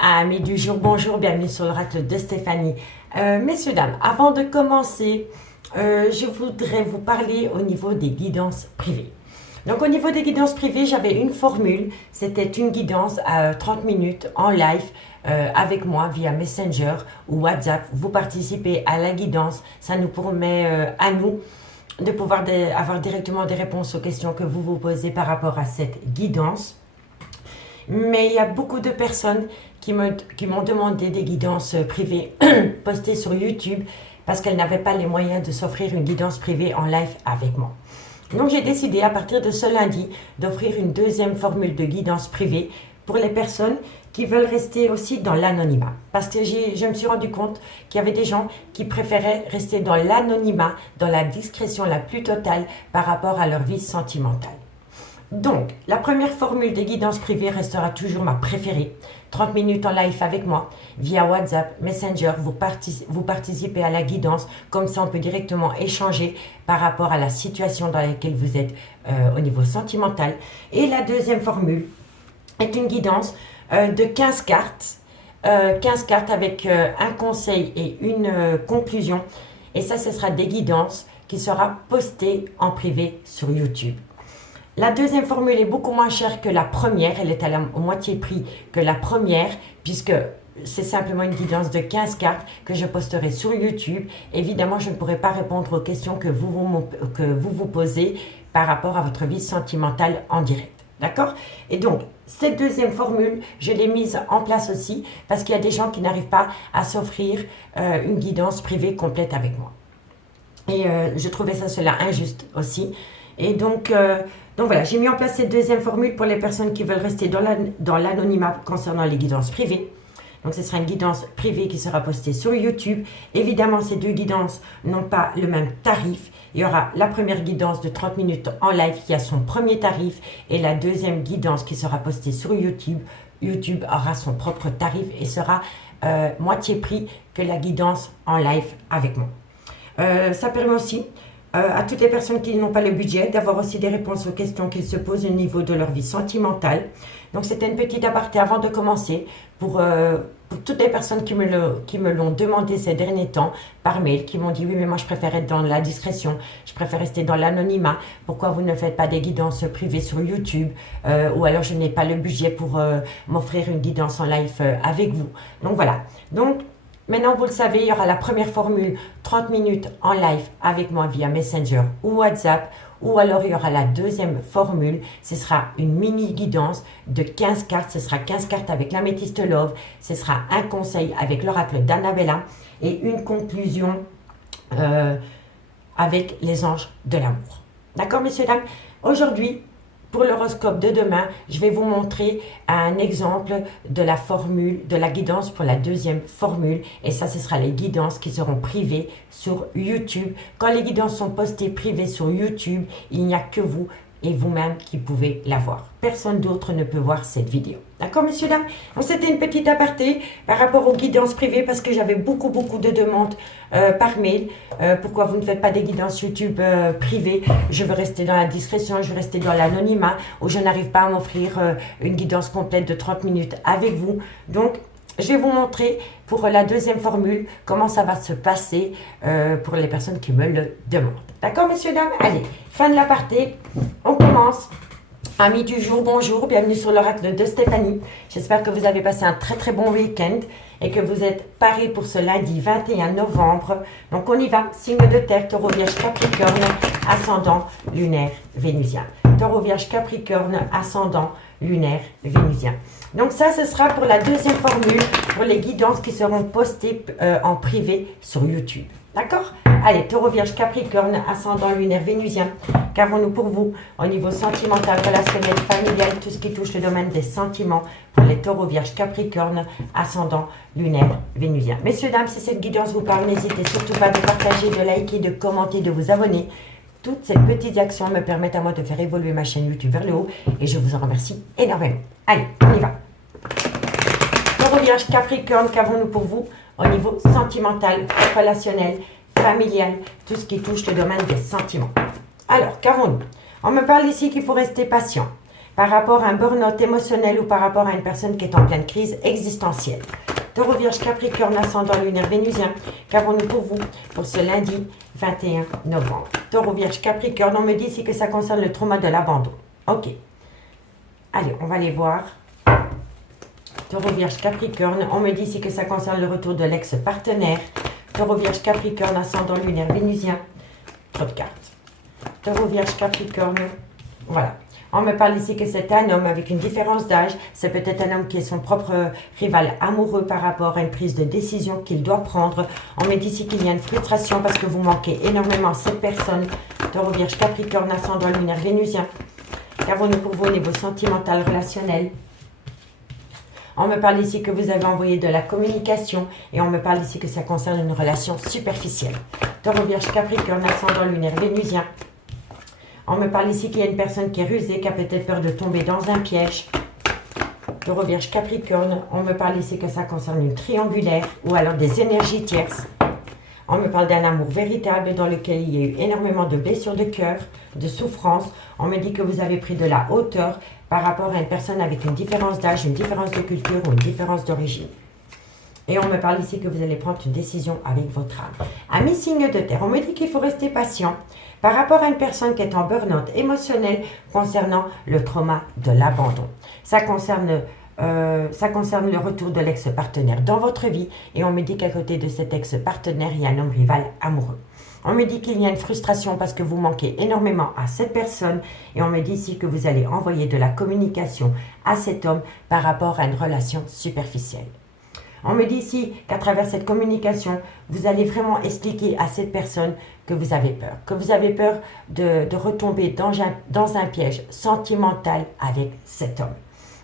Amis du jour, bonjour, bienvenue sur l'oracle de Stéphanie. Messieurs, dames, avant de commencer, je voudrais vous parler au niveau des guidances privées. Donc au niveau des guidances privées, j'avais une formule, c'était une guidance à 30 minutes en live avec moi via Messenger ou WhatsApp. Vous participez à la guidance, ça nous permet à nous de pouvoir avoir directement des réponses aux questions que vous vous posez par rapport à cette guidance. Mais il y a beaucoup de personnes qui m'ont demandé des guidances privées postées sur YouTube parce qu'elles n'avaient pas les moyens de s'offrir une guidance privée en live avec moi. Donc j'ai décidé à partir de ce lundi d'offrir une deuxième formule de guidance privée pour les personnes qui veulent rester aussi dans l'anonymat. Parce que je me suis rendu compte qu'il y avait des gens qui préféraient rester dans l'anonymat, dans la discrétion la plus totale par rapport à leur vie sentimentale. Donc, la première formule de guidance privée restera toujours ma préférée. 30 minutes en live avec moi, via WhatsApp, Messenger, vous participez à la guidance. Comme ça, on peut directement échanger par rapport à la situation dans laquelle vous êtes au niveau sentimental. Et la deuxième formule est une guidance de 15 cartes. 15 cartes avec un conseil et une conclusion. Et ça, ce sera des guidances qui sera postées en privé sur YouTube. La deuxième formule est beaucoup moins chère que la première, elle est à la moitié prix que la première, puisque c'est simplement une guidance de 15 cartes que je posterai sur YouTube. Évidemment, je ne pourrai pas répondre aux questions que vous posez par rapport à votre vie sentimentale en direct. D'accord? Et donc, cette deuxième formule, je l'ai mise en place aussi parce qu'il y a des gens qui n'arrivent pas à s'offrir une guidance privée complète avec moi. Et je trouvais cela injuste aussi. Et donc voilà, j'ai mis en place cette deuxième formule pour les personnes qui veulent rester dans l'anonymat concernant les guidances privées. Donc ce sera une guidance privée qui sera postée sur YouTube. Évidemment, ces deux guidances n'ont pas le même tarif. Il y aura la première guidance de 30 minutes en live qui a son premier tarif et la deuxième guidance qui sera postée sur YouTube. YouTube aura son propre tarif et sera moitié prix que la guidance en live avec moi. Ça permet aussi à toutes les personnes qui n'ont pas le budget d'avoir aussi des réponses aux questions qu'ils se posent au niveau de leur vie sentimentale. Donc c'était une petite aparté avant de commencer pour toutes les personnes qui me l'ont demandé ces derniers temps par mail, qui m'ont dit oui mais moi je préfère être dans la discrétion, je préfère rester dans l'anonymat, pourquoi vous ne faites pas des guidances privées sur YouTube ou alors je n'ai pas le budget pour m'offrir une guidance en live avec vous. Donc voilà, donc maintenant, vous le savez, il y aura la première formule 30 minutes en live avec moi via Messenger ou WhatsApp. Ou alors, il y aura la deuxième formule. Ce sera une mini guidance de 15 cartes. Ce sera 15 cartes avec l'améthyste Love. Ce sera un conseil avec l'oracle d'Annabella et une conclusion avec les anges de l'amour. D'accord, messieurs, dames? Aujourd'hui, pour l'horoscope de demain, je vais vous montrer un exemple de la formule, de la guidance pour la deuxième formule. Et ça, ce sera les guidances qui seront privées sur YouTube. Quand les guidances sont postées privées sur YouTube, il n'y a que vous et vous-même qui pouvez la voir. Personne d'autre ne peut voir cette vidéo. D'accord, messieurs, dames? Donc, c'était une petite aparté par rapport aux guidances privées parce que j'avais beaucoup de demandes par mail. Pourquoi vous ne faites pas des guidances YouTube privées? Je veux rester dans la discrétion, je veux rester dans l'anonymat ou je n'arrive pas à m'offrir une guidance complète de 30 minutes avec vous. Donc, je vais vous montrer pour la deuxième formule comment ça va se passer pour les personnes qui me le demandent. D'accord, messieurs, dames? Allez, fin de l'aparté, on commence. Amis du jour, bonjour, bienvenue sur l'oracle de Stéphanie. J'espère que vous avez passé un très bon week-end et que vous êtes parés pour ce lundi 21 novembre. Donc on y va, signe de terre, taureau, vierge, capricorne, ascendant, lunaire, vénusien. Taureau, vierge, capricorne, ascendant, lunaire, vénusien. Donc ça, ce sera pour la deuxième formule, pour les guidances qui seront postées en privé sur YouTube. D'accord? Allez, taureau, vierge, capricorne, ascendant, lunaire, vénusien. Qu'avons-nous pour vous au niveau sentimental, relationnel, familial, tout ce qui touche le domaine des sentiments pour les taureaux, vierge, capricorne, ascendant, lunaire, vénusien. Messieurs, dames, si cette guidance vous parle, n'hésitez surtout pas de partager, de liker, de commenter, de vous abonner. Toutes ces petites actions me permettent à moi de faire évoluer ma chaîne YouTube vers le haut et je vous en remercie énormément. Allez, on y va. Taureau, vierge, capricorne, qu'avons-nous pour vous au niveau sentimental, relationnel, familial, tout ce qui touche le domaine des sentiments. Alors, qu'avons-nous? On me parle ici qu'il faut rester patient. par rapport à un burn-out émotionnel ou par rapport à une personne qui est en pleine crise existentielle. Taureau, Vierge, Capricorne, ascendant lunaire vénusien. Qu'avons-nous pour vous pour ce lundi 21 novembre? Taureau, Vierge, Capricorne, on me dit ici que ça concerne le trauma de l'abandon. Ok. Allez, on va aller voir. Taureau, Vierge, Capricorne, on me dit ici que ça concerne le retour de l'ex-partenaire. Taureau, Vierge, Capricorne, ascendant lunaire vénusien. Trop de cartes. Taureau, Vierge, Capricorne, voilà. On me parle ici que c'est un homme avec une différence d'âge. C'est peut-être un homme qui est son propre rival amoureux par rapport à une prise de décision qu'il doit prendre. On me dit ici qu'il y a une frustration parce que vous manquez énormément cette personne. Taureau, Vierge, Capricorne, ascendant lunaire vénusien. Qu'avons-nous pour vous au niveau sentimental, relationnel? On me parle ici que vous avez envoyé de la communication et on me parle ici que ça concerne une relation superficielle. Taureau, Vierge, Capricorne, ascendant lunaire vénusien. On me parle ici qu'il y a une personne qui est rusée, qui a peut-être peur de tomber dans un piège. Taureau, Vierge, Capricorne. On me parle ici que ça concerne une triangulaire ou alors des énergies tierces. On me parle d'un amour véritable dans lequel il y a eu énormément de blessures de cœur, de souffrance. On me dit que vous avez pris de la hauteur par rapport à une personne avec une différence d'âge, une différence de culture ou une différence d'origine. Et on me parle ici que vous allez prendre une décision avec votre âme. Amis signe de terre, on me dit qu'il faut rester patient par rapport à une personne qui est en burn-out émotionnel concernant le trauma de l'abandon. Ça concerne le retour de l'ex-partenaire dans votre vie et on me dit qu'à côté de cet ex-partenaire, il y a un homme rival amoureux. On me dit qu'il y a une frustration parce que vous manquez énormément à cette personne et on me dit ici que vous allez envoyer de la communication à cet homme par rapport à une relation superficielle. On me dit ici qu'à travers cette communication, vous allez vraiment expliquer à cette personne que vous avez peur de retomber dans un piège sentimental avec cet homme.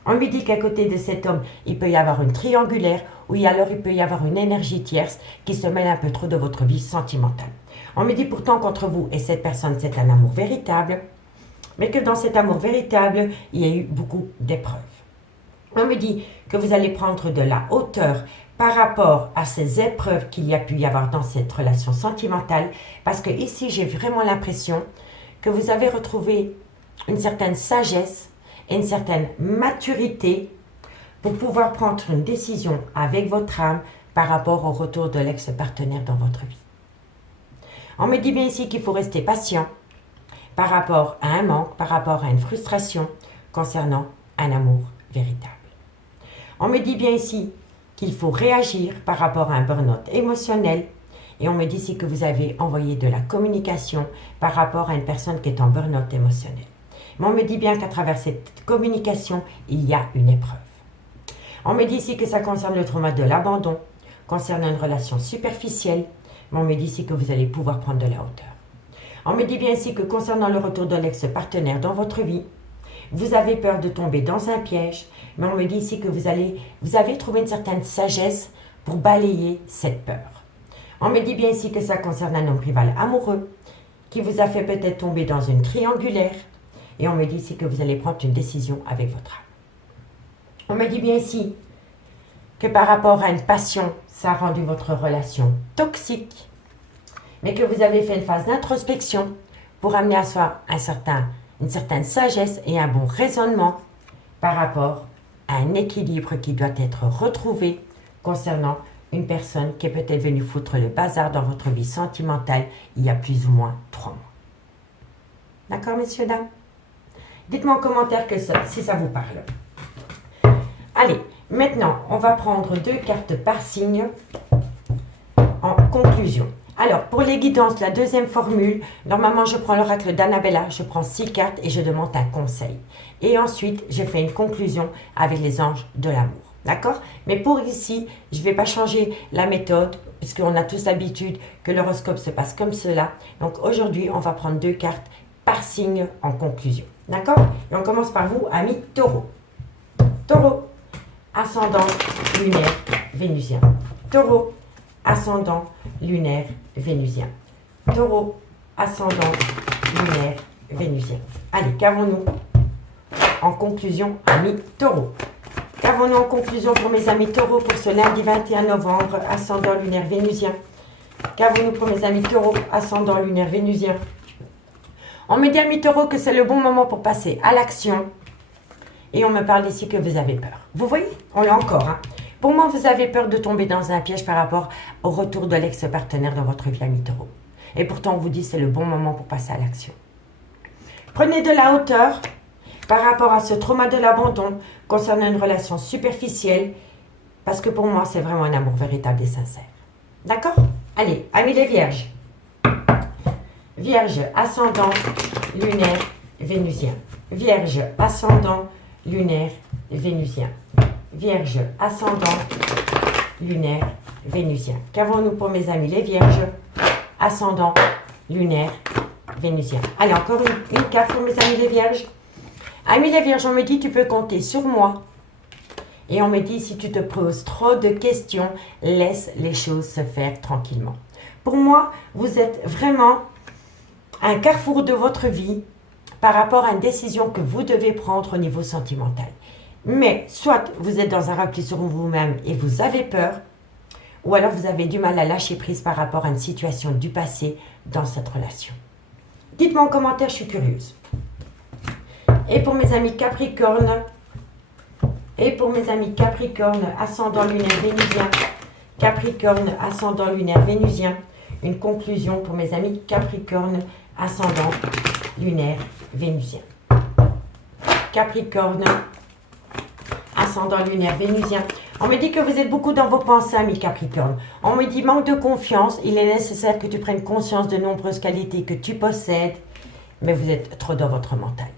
On lui dit qu'à côté de cet homme, il peut y avoir une triangulaire ou alors il peut y avoir une énergie tierce qui se mêle un peu trop de votre vie sentimentale. On me dit pourtant qu'entre vous et cette personne, c'est un amour véritable, mais que dans cet amour véritable, il y a eu beaucoup d'épreuves. On me dit que vous allez prendre de la hauteur par rapport à ces épreuves qu'il y a pu y avoir dans cette relation sentimentale, parce que ici, j'ai vraiment l'impression que vous avez retrouvé une certaine sagesse et une certaine maturité pour pouvoir prendre une décision avec votre âme par rapport au retour de l'ex-partenaire dans votre vie. On me dit bien ici qu'il faut rester patient par rapport à un manque, par rapport à une frustration concernant un amour véritable. On me dit bien ici qu'il faut réagir par rapport à un burn-out émotionnel et on me dit ici que vous avez envoyé de la communication par rapport à une personne qui est en burn-out émotionnel. Mais on me dit bien qu'à travers cette communication, il y a une épreuve. On me dit ici que ça concerne le trauma de l'abandon, concernant une relation superficielle, mais on me dit ici que vous allez pouvoir prendre de la hauteur. On me dit bien ici que concernant le retour de l'ex-partenaire dans votre vie, vous avez peur de tomber dans un piège, mais on me dit ici que vous avez trouvé une certaine sagesse pour balayer cette peur. On me dit bien ici que ça concerne un homme rival amoureux qui vous a fait peut-être tomber dans une triangulaire et on me dit ici que vous allez prendre une décision avec votre âme. On me dit bien ici que par rapport à une passion, ça a rendu votre relation toxique, mais que vous avez fait une phase d'introspection pour amener à soi une certaine sagesse et un bon raisonnement par rapport à un équilibre qui doit être retrouvé concernant une personne qui est peut-être venue foutre le bazar dans votre vie sentimentale il y a plus ou moins 3 mois. D'accord, messieurs, dames? Dites-moi en commentaire si ça vous parle. Allez, maintenant, on va prendre 2 cartes par signe en conclusion. Alors, pour les guidances, la deuxième formule, normalement, je prends l'oracle d'Annabella, je prends 6 cartes et je demande un conseil. Et ensuite, je fais une conclusion avec les anges de l'amour. D'accord? Mais pour ici, je ne vais pas changer la méthode, puisqu'on a tous l'habitude que l'horoscope se passe comme cela. Donc, aujourd'hui, on va prendre 2 cartes par signe en conclusion. D'accord? Et on commence par vous, amis taureau. Taureau, ascendant lunaire vénusien. Taureau, ascendant lunaire vénusien. Taureau, ascendant lunaire vénusien. Allez, qu'avons-nous en conclusion, amis taureau? Qu'avons-nous en conclusion pour mes amis taureaux pour ce lundi 21 novembre, ascendant lunaire vénusien? Qu'avons-nous pour mes amis taureaux, ascendant lunaire vénusien? On me dit, amis taureaux, que c'est le bon moment pour passer à l'action Et on me parle ici que vous avez peur. Vous voyez, on l'a encore. Hein. Pour moi, vous avez peur de tomber dans un piège par rapport au retour de l'ex-partenaire dans votre vie, ami taureau. Et pourtant, on vous dit que c'est le bon moment pour passer à l'action. Prenez de la hauteur par rapport à ce trauma de l'abandon concernant une relation superficielle. Parce que pour moi, c'est vraiment un amour véritable et sincère. D'accord? Allez, amis les vierges. Vierge, ascendant, lunaire, vénusien. Vierge, ascendant, lunaire, vénusien. Vierge, ascendant, lunaire, vénusien. Qu'avons-nous pour mes amis les vierges? Ascendant, lunaire, vénusien. Allez, encore une carte pour mes amis les vierges. Amis les vierges, on me dit tu peux compter sur moi. Et on me dit si tu te poses trop de questions, laisse les choses se faire tranquillement. Pour moi, vous êtes vraiment à un carrefour de votre vie par rapport à une décision que vous devez prendre au niveau sentimental. Mais soit vous êtes dans un repli sur vous-même et vous avez peur, ou alors vous avez du mal à lâcher prise par rapport à une situation du passé dans cette relation. Dites-moi en commentaire, je suis curieuse. Et pour mes amis Capricorne, ascendant lunaire vénusien, Capricorne, ascendant lunaire vénusien, une conclusion pour mes amis Capricorne, ascendant lunaire vénusien. Capricorne, ascendant lunaire vénusien. On me dit que vous êtes beaucoup dans vos pensées, amis Capricorne. On me dit manque de confiance. Il est nécessaire que tu prennes conscience de nombreuses qualités que tu possèdes, mais vous êtes trop dans votre mental.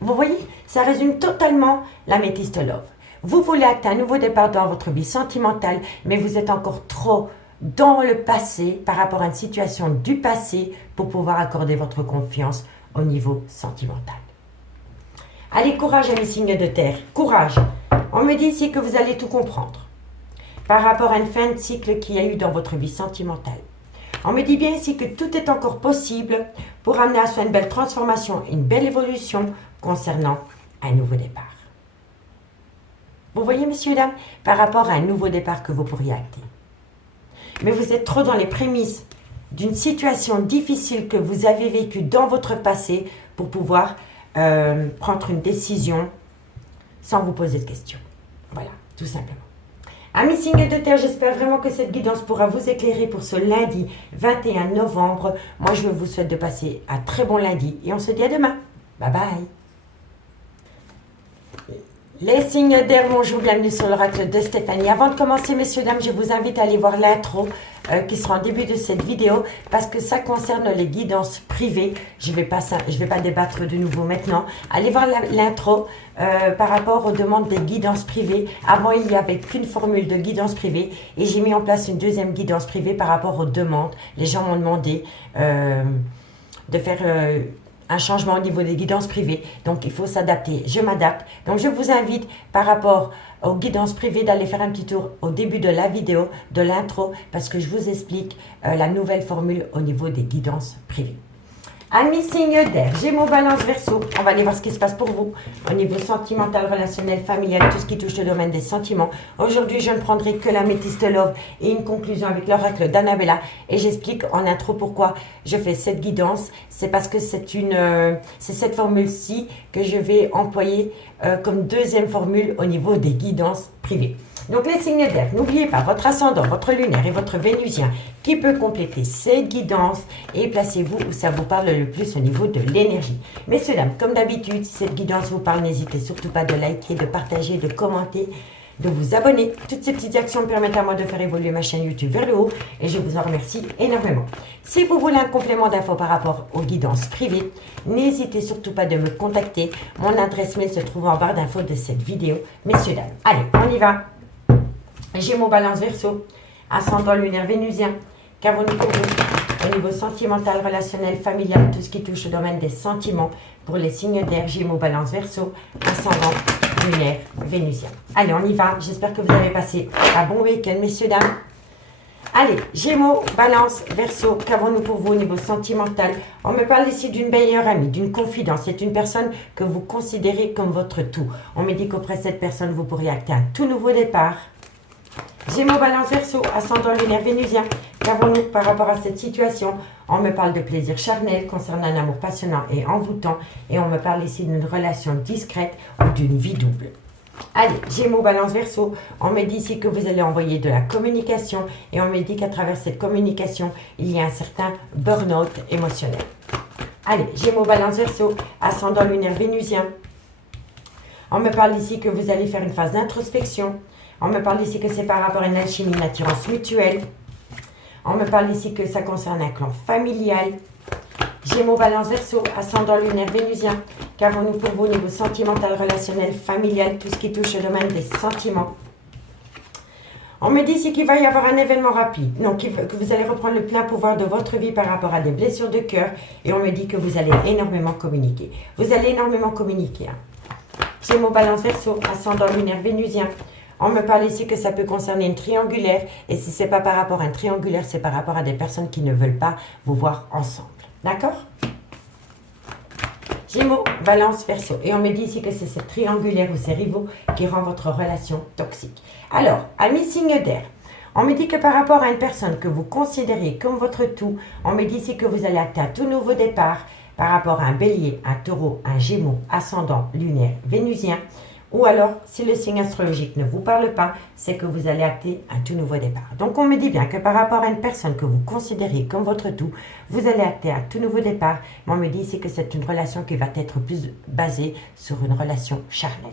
Vous voyez, ça résume totalement l'améthyste love. Vous voulez acter un nouveau départ dans votre vie sentimentale, mais vous êtes encore trop dans le passé par rapport à une situation du passé pour pouvoir accorder votre confiance au niveau sentimental. Allez, courage, amis signes de terre. Courage. On me dit ici que vous allez tout comprendre par rapport à une fin de cycle qu'il y a eu dans votre vie sentimentale. On me dit bien ici que tout est encore possible pour amener à soi une belle transformation, une belle évolution concernant un nouveau départ. Vous voyez, messieurs, dames, par rapport à un nouveau départ que vous pourriez acter. Mais vous êtes trop dans les prémices d'une situation difficile que vous avez vécue dans votre passé pour pouvoir prendre une décision sans vous poser de questions. Voilà, tout simplement. Amis signes de terre, j'espère vraiment que cette guidance pourra vous éclairer pour ce lundi 21 novembre. Moi, je vous souhaite de passer un très bon lundi et on se dit à demain. Bye bye. Les signes d'air, bonjour, bienvenue sur l'oracle de Stéphanie. Avant de commencer, messieurs, dames, je vous invite à aller voir l'intro qui sera en début de cette vidéo parce que ça concerne les guidances privées. Je vais pas débattre de nouveau maintenant. Allez voir l'intro par rapport aux demandes des guidances privées. Avant, il n'y avait qu'une formule de guidance privée et j'ai mis en place une deuxième guidance privée par rapport aux demandes. Les gens m'ont demandé de faire un changement au niveau des guidances privées. Donc, il faut s'adapter. Je m'adapte. Donc, je vous invite par rapport aux guidances privées d'aller faire un petit tour au début de la vidéo, de l'intro, parce que je vous explique la nouvelle formule au niveau des guidances privées. Amis signes d'air, Gémeaux, Balance, Verseau, on va aller voir ce qui se passe pour vous au niveau sentimental, relationnel, familial, tout ce qui touche le domaine des sentiments. Aujourd'hui, je ne prendrai que l'améthyste love et une conclusion avec l'oracle d'Annabella et j'explique en intro pourquoi je fais cette guidance. C'est parce que c'est cette formule-ci que je vais employer comme deuxième formule au niveau des guidances privées. Donc les signes d'air, n'oubliez pas votre ascendant, votre lunaire et votre vénusien qui peut compléter cette guidance et placez-vous où ça vous parle le plus au niveau de l'énergie. Messieurs, dames, comme d'habitude, si cette guidance vous parle, n'hésitez surtout pas de liker, de partager, de commenter, de vous abonner. Toutes ces petites actions me permettent à moi de faire évoluer ma chaîne YouTube vers le haut et je vous en remercie énormément. Si vous voulez un complément d'infos par rapport aux guidances privées, n'hésitez surtout pas de me contacter. Mon adresse mail se trouve en barre d'infos de cette vidéo. Messieurs, dames, allez, on y va. Gémeaux, Balance, Verseau, ascendant lunaire vénusien, qu'avons-nous pour vous au niveau sentimental, relationnel, familial, tout ce qui touche au domaine des sentiments pour les signes d'air, Gémeaux, Balance, Verseau, ascendant lunaire vénusien. Allez, on y va. J'espère que vous avez passé un bon week-end, messieurs, dames. Allez, Gémeaux, Balance, Verseau, qu'avons-nous pour vous au niveau sentimental? On me parle ici d'une meilleure amie, d'une confidence. C'est une personne que vous considérez comme votre tout. On me dit qu'auprès de cette personne, vous pourriez acter un tout nouveau départ. Gémeaux, Balance, Verseau, ascendant lunaire vénusien, qu'avons-nous par rapport à cette situation? On me parle de plaisir charnel concernant un amour passionnant et envoûtant. Et on me parle ici d'une relation discrète ou d'une vie double. Allez, Gémeaux, Balance, Verseau, on me dit ici que vous allez envoyer de la communication et on me dit qu'à travers cette communication, il y a un certain burn-out émotionnel. Allez, Gémeaux, Balance, Verseau, ascendant lunaire vénusien. On me parle ici que vous allez faire une phase d'introspection. On me parle ici que c'est par rapport à une alchimie, une attirance mutuelle. On me parle ici que ça concerne un clan familial. Gémeaux, Balance, Verseau, ascendant lunaire vénusien. Qu'avons-nous pour vous au niveau sentimental, relationnel, familial, tout ce qui touche au domaine des sentiments? On me dit ici qu'il va y avoir un événement rapide, donc que vous allez reprendre le plein pouvoir de votre vie par rapport à des blessures de cœur. Et on me dit que vous allez énormément communiquer. Vous allez énormément communiquer. Gémeaux, Balance, Verseau, ascendant lunaire vénusien. On me parle ici que ça peut concerner une triangulaire. Et si ce n'est pas par rapport à un triangulaire, c'est par rapport à des personnes qui ne veulent pas vous voir ensemble. D'accord? Gémeaux, Balance, Verseau. Et on me dit ici que c'est cette triangulaire ou ces rivaux qui rend votre relation toxique. Alors, amis signe d'air, on me dit que par rapport à une personne que vous considérez comme votre tout, on me dit ici que vous allez acter un tout nouveau départ par rapport à un bélier, un taureau, un gémeaux, ascendant, lunaire, vénusien. Ou alors, si le signe astrologique ne vous parle pas, c'est que vous allez acter un tout nouveau départ. Donc, on me dit bien que par rapport à une personne que vous considérez comme votre tout, vous allez acter un tout nouveau départ. Mais on me dit ici que c'est une relation qui va être plus basée sur une relation charnelle.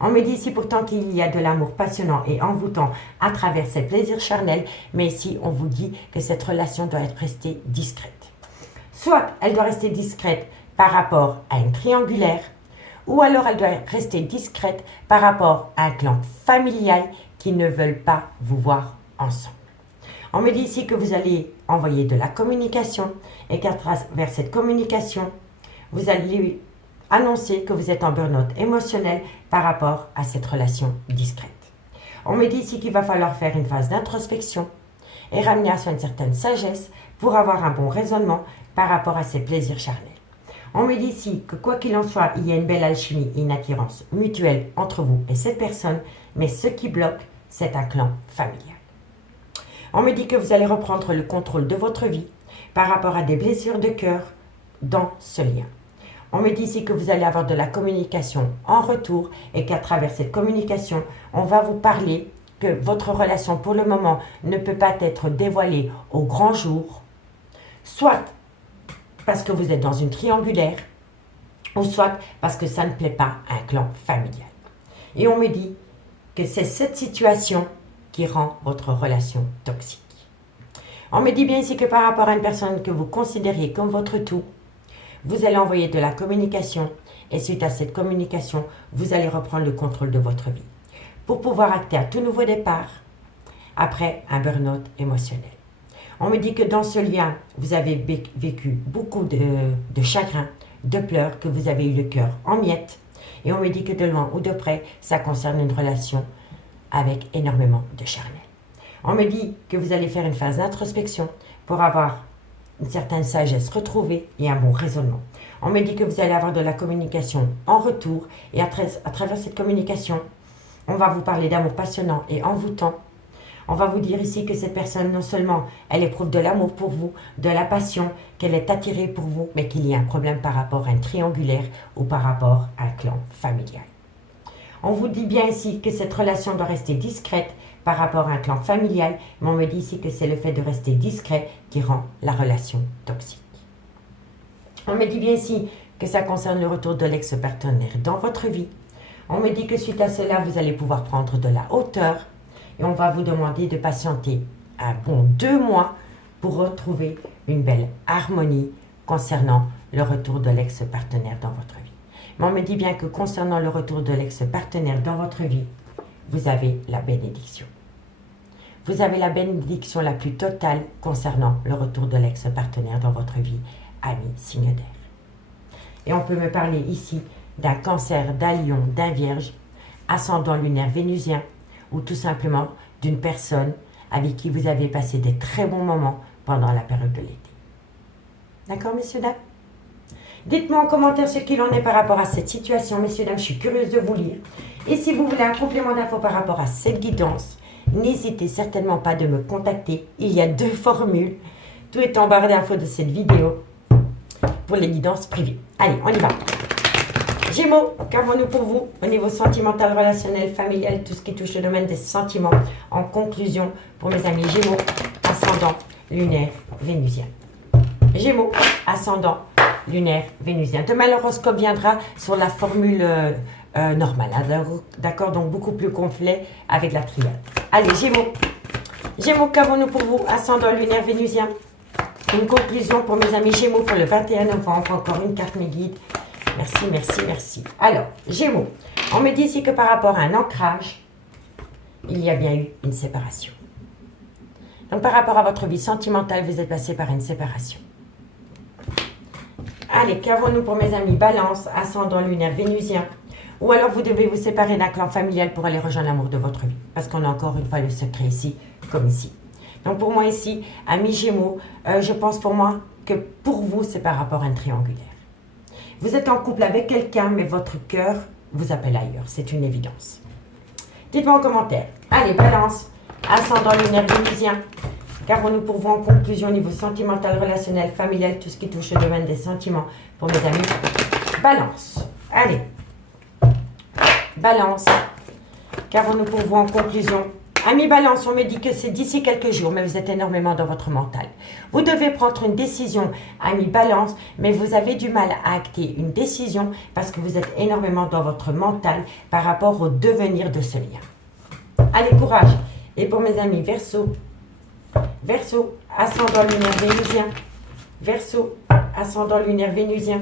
On me dit ici pourtant qu'il y a de l'amour passionnant et envoûtant à travers ces plaisirs charnels. Mais ici, on vous dit que cette relation doit être restée discrète. Soit elle doit rester discrète par rapport à une triangulaire, ou alors elle doit rester discrète par rapport à un clan familial qui ne veulent pas vous voir ensemble. On me dit ici que vous allez envoyer de la communication et qu'à travers cette communication, vous allez annoncer que vous êtes en burn-out émotionnel par rapport à cette relation discrète. On me dit ici qu'il va falloir faire une phase d'introspection et ramener à soi une certaine sagesse pour avoir un bon raisonnement par rapport à ces plaisirs charnels. On me dit ici que quoi qu'il en soit, il y a une belle alchimie et une attirance mutuelle entre vous et cette personne, mais ce qui bloque, c'est un clan familial. On me dit que vous allez reprendre le contrôle de votre vie par rapport à des blessures de cœur dans ce lien. On me dit ici que vous allez avoir de la communication en retour et qu'à travers cette communication, on va vous parler que votre relation pour le moment ne peut pas être dévoilée au grand jour, soit parce que vous êtes dans une triangulaire, ou soit parce que ça ne plaît pas à un clan familial. Et on me dit que c'est cette situation qui rend votre relation toxique. On me dit bien ici que par rapport à une personne que vous considériez comme votre tout, vous allez envoyer de la communication et suite à cette communication, vous allez reprendre le contrôle de votre vie pour pouvoir acter un tout nouveau départ après un burn-out émotionnel. On me dit que dans ce lien, vous avez vécu beaucoup de chagrin, de pleurs, que vous avez eu le cœur en miettes. Et on me dit que de loin ou de près, ça concerne une relation avec énormément de charnel. On me dit que vous allez faire une phase d'introspection pour avoir une certaine sagesse retrouvée et un bon raisonnement. On me dit que vous allez avoir de la communication en retour et à travers cette communication, on va vous parler d'amour passionnant et envoûtant. On va vous dire ici que cette personne, non seulement elle éprouve de l'amour pour vous, de la passion, qu'elle est attirée pour vous, mais qu'il y a un problème par rapport à un triangulaire ou par rapport à un clan familial. On vous dit bien ici que cette relation doit rester discrète par rapport à un clan familial, mais on me dit ici que c'est le fait de rester discret qui rend la relation toxique. On me dit bien ici que ça concerne le retour de l'ex-partenaire dans votre vie. On me dit que suite à cela, vous allez pouvoir prendre de la hauteur et on va vous demander de patienter un bon 2 mois pour retrouver une belle harmonie concernant le retour de l'ex-partenaire dans votre vie. Mais on me dit bien que concernant le retour de l'ex-partenaire dans votre vie, vous avez la bénédiction. Vous avez la bénédiction la plus totale concernant le retour de l'ex-partenaire dans votre vie, ami signe d'air. Et on peut me parler ici d'un cancer, d'un lion, d'un vierge, ascendant lunaire vénusien, ou tout simplement d'une personne avec qui vous avez passé des très bons moments pendant la période de l'été. D'accord, messieurs, dames? Dites-moi en commentaire ce qu'il en est par rapport à cette situation, messieurs, dames, je suis curieuse de vous lire. Et si vous voulez un complément d'infos par rapport à cette guidance, n'hésitez certainement pas de me contacter. Il y a 2 formules. Tout est en barre d'infos de cette vidéo pour les guidances privées. Allez, on y va. Gémeaux, qu'avons-nous pour vous au niveau sentimental, relationnel, familial, tout ce qui touche le domaine des sentiments. En conclusion, pour mes amis Gémeaux, ascendant, lunaire, vénusien. Gémeaux, ascendant, lunaire, vénusien. Demain, l'horoscope viendra sur la formule normale. D'accord, donc beaucoup plus complet avec la triade. Allez, Gémeaux. Gémeaux, qu'avons-nous pour vous? Ascendant, lunaire, vénusien. Une conclusion pour mes amis Gémeaux pour le 21 novembre. Encore une carte, mes guides. Merci, merci, merci. Alors, Gémeaux, on me dit ici que par rapport à un ancrage, il y a bien eu une séparation. Donc, par rapport à votre vie sentimentale, vous êtes passé par une séparation. Allez, qu'avons-nous pour mes amis Balance, ascendant lunaire, vénusien? Ou alors vous devez vous séparer d'un clan familial pour aller rejoindre l'amour de votre vie. Parce qu'on a encore une fois le secret ici, comme ici. Donc pour moi ici, amis Gémeaux, je pense pour moi que pour vous, c'est par rapport à un triangulaire. Vous êtes en couple avec quelqu'un, mais votre cœur vous appelle ailleurs. C'est une évidence. Dites-moi en commentaire. Allez, Balance, ascendant lunaire, vénusien. Qu'avons-nous pour vous en conclusion au niveau sentimental, relationnel, familial, tout ce qui touche le domaine des sentiments pour mes amis Balance. Allez. Balance. Qu'avons-nous pour vous en conclusion? Amis Balance, on me dit que c'est d'ici quelques jours, mais vous êtes énormément dans votre mental. Vous devez prendre une décision, amis Balance, mais vous avez du mal à acter une décision parce que vous êtes énormément dans votre mental par rapport au devenir de ce lien. Allez, courage. Et pour mes amis Verseau, Verseau, ascendant lunaire vénusien. Verseau, ascendant lunaire vénusien.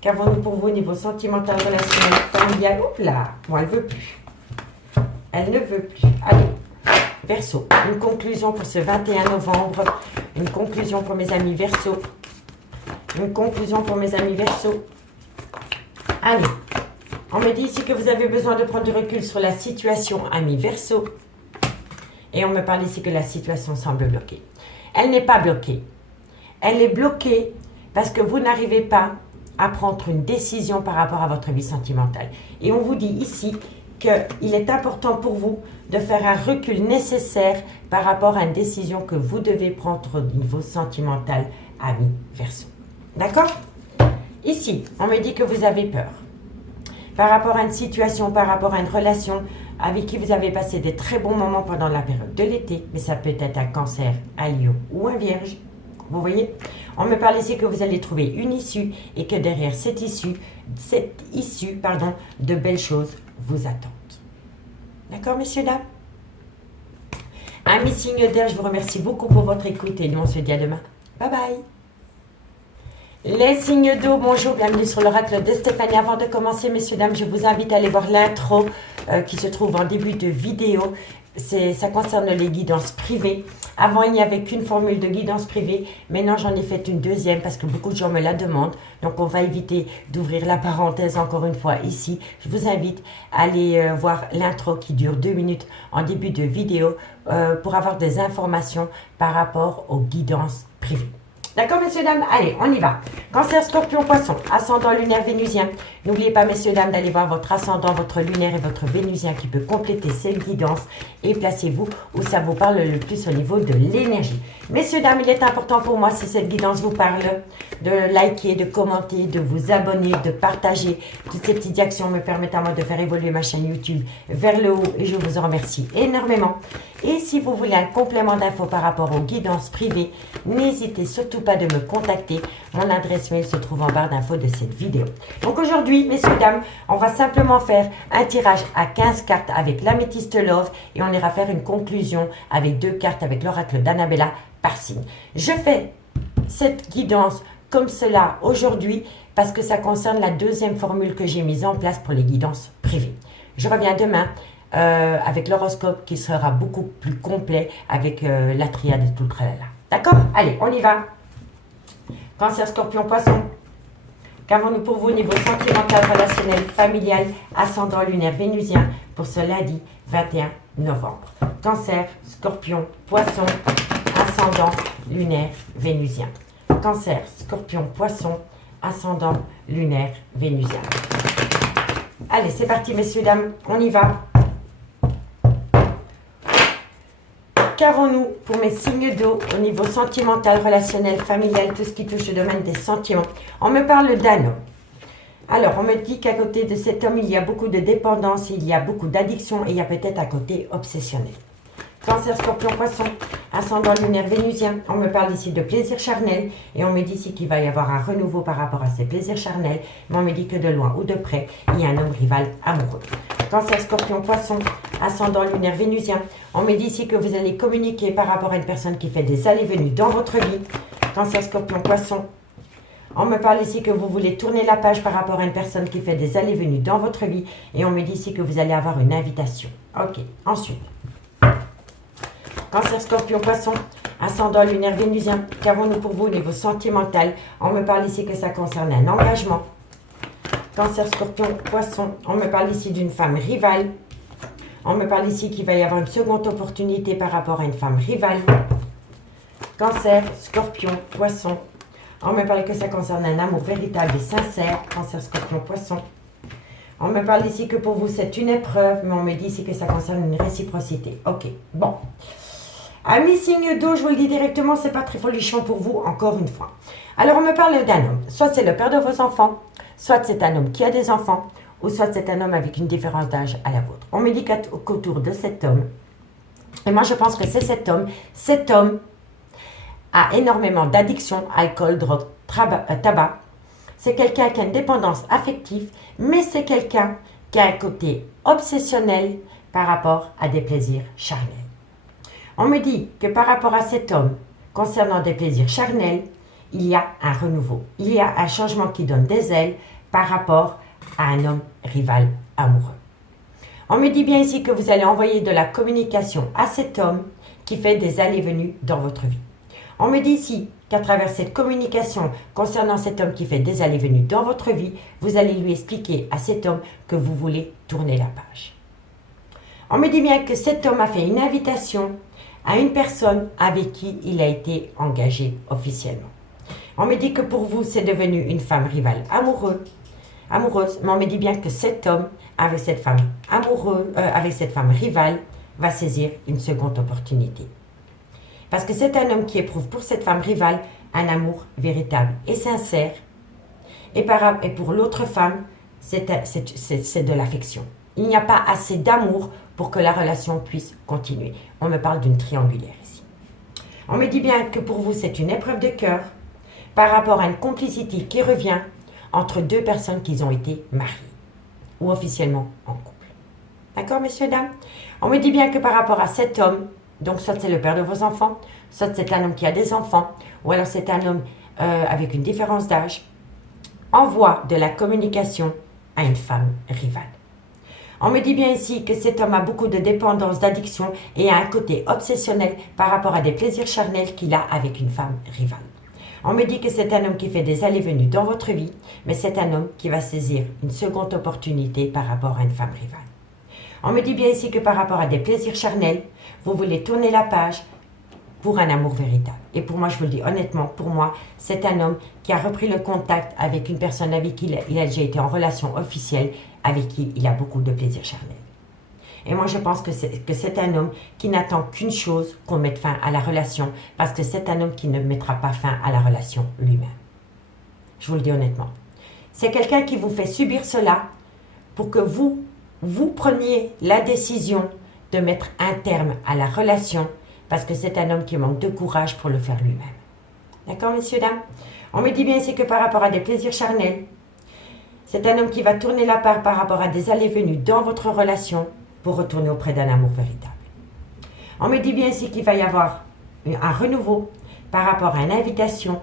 Qu'avons-nous pour vous au niveau sentimental, relationnel, familial? Oups là, moi elle ne veut plus. Elle ne veut plus. Allez, Verseau, une conclusion pour ce 21 novembre. Une conclusion pour mes amis Verseau. Une conclusion pour mes amis Verseau. Allez, on me dit ici que vous avez besoin de prendre du recul sur la situation, amis Verseau. Et on me parle ici que la situation semble bloquée. Elle n'est pas bloquée. Elle est bloquée parce que vous n'arrivez pas à prendre une décision par rapport à votre vie sentimentale. Et on vous dit ici qu'il est important pour vous de faire un recul nécessaire par rapport à une décision que vous devez prendre au niveau sentimental, amis Verseau. D'accord? Ici, on me dit que vous avez peur. Par rapport à une situation, par rapport à une relation avec qui vous avez passé des très bons moments pendant la période de l'été, mais ça peut être un cancer, un lion ou un vierge. Vous voyez? On me parle ici que vous allez trouver une issue et que derrière cette issue, de belles choses vous attendent. D'accord, messieurs, dames? Amis signes d'air, je vous remercie beaucoup pour votre écoute et nous on se dit à demain. Bye bye. Les signes d'eau, bonjour, bienvenue sur l'oracle de Stéphanie. Avant de commencer, messieurs, dames, je vous invite à aller voir l'intro qui se trouve en début de vidéo. Ça concerne les guidances privées. Avant, il n'y avait qu'une formule de guidance privée. Maintenant, j'en ai fait une deuxième parce que beaucoup de gens me la demandent. Donc, on va éviter d'ouvrir la parenthèse encore une fois ici. Je vous invite à aller voir l'intro qui dure 2 minutes en début de vidéo pour avoir des informations par rapport aux guidances privées. D'accord, messieurs, dames? Allez, on y va. Cancer, Scorpion, Poisson, ascendant lunaire vénusien. N'oubliez pas, messieurs, dames, d'aller voir votre ascendant, votre lunaire et votre vénusien qui peut compléter cette guidance. Et placez-vous où ça vous parle le plus au niveau de l'énergie. Messieurs, dames, il est important pour moi, si cette guidance vous parle, de liker, de commenter, de vous abonner, de partager. Toutes ces petites actions me permettent à moi de faire évoluer ma chaîne YouTube vers le haut et je vous en remercie énormément. Et si vous voulez un complément d'infos par rapport aux guidances privées, n'hésitez surtout pas de me contacter. Mon adresse mail se trouve en barre d'infos de cette vidéo. Donc aujourd'hui, messieurs, dames, on va simplement faire un tirage à 15 cartes avec l'améthyste Love et on ira faire une conclusion avec 2 cartes avec l'oracle d'Annabella par signe. Je fais cette guidance comme cela aujourd'hui parce que ça concerne la deuxième formule que j'ai mise en place pour les guidances privées. Je reviens demain avec l'horoscope qui sera beaucoup plus complet avec la triade et tout le tralala. D'accord? Allez, on y va. Cancer, Scorpion, Poisson. Qu'avons-nous pour vous au niveau sentimental, relationnel, familial, ascendant lunaire vénusien pour ce lundi 21 novembre? Cancer, Scorpion, Poisson, ascendant lunaire vénusien. Cancer, Scorpion, Poisson, ascendant lunaire vénusien. Allez, c'est parti, messieurs, dames, on y va. qu'avons-nous pour mes signes d'eau au niveau sentimental, relationnel, familial, tout ce qui touche au domaine des sentiments? On me parle d'un homme. Alors, on me dit qu'à côté de cet homme, il y a beaucoup de dépendance, il y a beaucoup d'addiction et il y a peut-être un côté obsessionnel. Cancer, Scorpion, Poisson, ascendant lunaire vénusien. On me parle ici de plaisir charnel et on me dit ici qu'il va y avoir un renouveau par rapport à ces plaisirs charnels. Mais on me dit que de loin ou de près, il y a un homme rival amoureux. Cancer, Scorpion, Poisson, ascendant lunaire vénusien. On me dit ici que vous allez communiquer par rapport à une personne qui fait des allées-venues dans votre vie. Cancer, Scorpion, Poisson. On me parle ici que vous voulez tourner la page par rapport à une personne qui fait des allées-venues dans votre vie. Et on me dit ici que vous allez avoir une invitation. Ok, ensuite. Cancer, Scorpion, Poisson, ascendant lunaire vénusien. Qu'avons-nous pour vous au niveau sentimental? On me parle ici que ça concerne un engagement. Cancer, Scorpion, Poisson. On me parle ici d'une femme rivale. On me parle ici qu'il va y avoir une seconde opportunité par rapport à une femme rivale. Cancer, Scorpion, Poisson. On me parle que ça concerne un amour véritable et sincère. Cancer, Scorpion, Poisson. On me parle ici que pour vous c'est une épreuve, mais on me dit ici que ça concerne une réciprocité. Ok, bon. Amis signes d'eau, je vous le dis directement, c'est pas très folichon pour vous, encore une fois. Alors, on me parle d'un homme. Soit c'est le père de vos enfants, soit c'est un homme qui a des enfants, ou soit c'est un homme avec une différence d'âge à la vôtre. On me dit qu'autour de cet homme, et moi je pense que c'est cet homme a énormément d'addiction, alcool, drogue, tabac. C'est quelqu'un qui a une dépendance affective, mais c'est quelqu'un qui a un côté obsessionnel par rapport à des plaisirs charnels. On me dit que par rapport à cet homme, concernant des plaisirs charnels, il y a un renouveau. Il y a un changement qui donne des ailes par rapport à un homme rival amoureux. On me dit bien ici que vous allez envoyer de la communication à cet homme qui fait des allées-venues dans votre vie. On me dit ici qu'à travers cette communication concernant cet homme qui fait des allées-venues dans votre vie, vous allez lui expliquer à cet homme que vous voulez tourner la page. On me dit bien que cet homme a fait une invitation à une personne avec qui il a été engagé officiellement. On me dit que pour vous, c'est devenu une femme rivale amoureuse, mais on me dit bien que cet homme, avec cette femme avec cette femme rivale, va saisir une seconde opportunité. Parce que c'est un homme qui éprouve pour cette femme rivale un amour véritable et sincère. Et pour l'autre femme, c'est de l'affection. Il n'y a pas assez d'amour pour que la relation puisse continuer. On me parle d'une triangulaire ici. On me dit bien que pour vous, c'est une épreuve de cœur par rapport à une complicité qui revient entre deux personnes qui ont été mariées ou officiellement en couple. D'accord, messieurs, dames? On me dit bien que par rapport à cet homme, donc soit c'est le père de vos enfants, soit c'est un homme qui a des enfants, ou alors c'est un homme avec une différence d'âge, envoie de la communication à une femme rivale. On me dit bien ici que cet homme a beaucoup de dépendance, d'addiction et a un côté obsessionnel par rapport à des plaisirs charnels qu'il a avec une femme rivale. On me dit que c'est un homme qui fait des allées-venues dans votre vie, mais c'est un homme qui va saisir une seconde opportunité par rapport à une femme rivale. On me dit bien ici que par rapport à des plaisirs charnels, vous voulez tourner la page pour un amour véritable. Et pour moi, je vous le dis honnêtement, pour moi, c'est un homme qui a repris le contact avec une personne avec qui il a déjà été en relation officielle, avec qui il a beaucoup de plaisir charnel. Et moi, je pense que c'est un homme qui n'attend qu'une chose, qu'on mette fin à la relation, parce que c'est un homme qui ne mettra pas fin à la relation lui-même. Je vous le dis honnêtement. C'est quelqu'un qui vous fait subir cela pour que vous preniez la décision de mettre un terme à la relation, parce que c'est un homme qui manque de courage pour le faire lui-même. D'accord, messieurs, dames? On me dit bien ici que par rapport à des plaisirs charnels, c'est un homme qui va tourner la part par rapport à des allées-venues dans votre relation pour retourner auprès d'un amour véritable. On me dit bien ici qu'il va y avoir un renouveau par rapport à une invitation,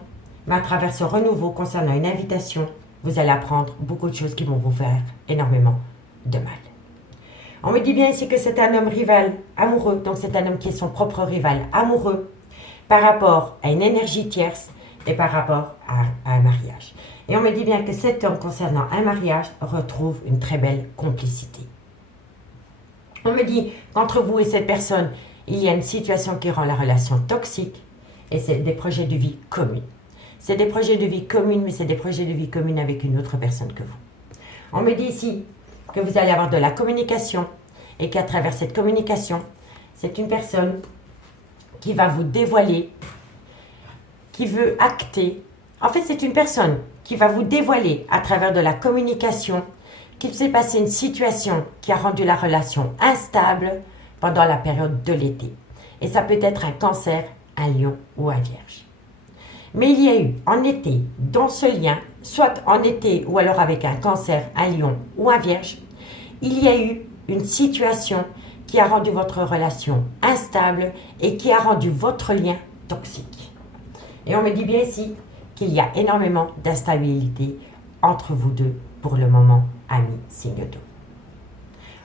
mais à travers ce renouveau concernant une invitation, vous allez apprendre beaucoup de choses qui vont vous faire énormément de mal. On me dit bien ici que c'est un homme rival amoureux, donc c'est un homme qui est son propre rival amoureux par rapport à une énergie tierce et par rapport à un mariage. Et on me dit bien que cet homme, concernant un mariage, retrouve une très belle complicité. On me dit qu'entre vous et cette personne, il y a une situation qui rend la relation toxique et c'est des projets de vie communs. C'est des projets de vie communs, mais c'est des projets de vie communs avec une autre personne que vous. On me dit ici que vous allez avoir de la communication et qu'à travers cette communication, c'est une personne qui va vous dévoiler, qui veut acter. En fait, c'est une personne qui va vous dévoiler à travers de la communication qu'il s'est passé une situation qui a rendu la relation instable pendant la période de l'été. Et ça peut être un cancer, un lion ou un vierge. Mais il y a eu en été, dans ce lien, soit en été ou alors avec un cancer, un lion ou un vierge, il y a eu une situation qui a rendu votre relation instable et qui a rendu votre lien toxique. Et on me dit bien ici qu'il y a énormément d'instabilité entre vous deux pour le moment, amis signe d'eau.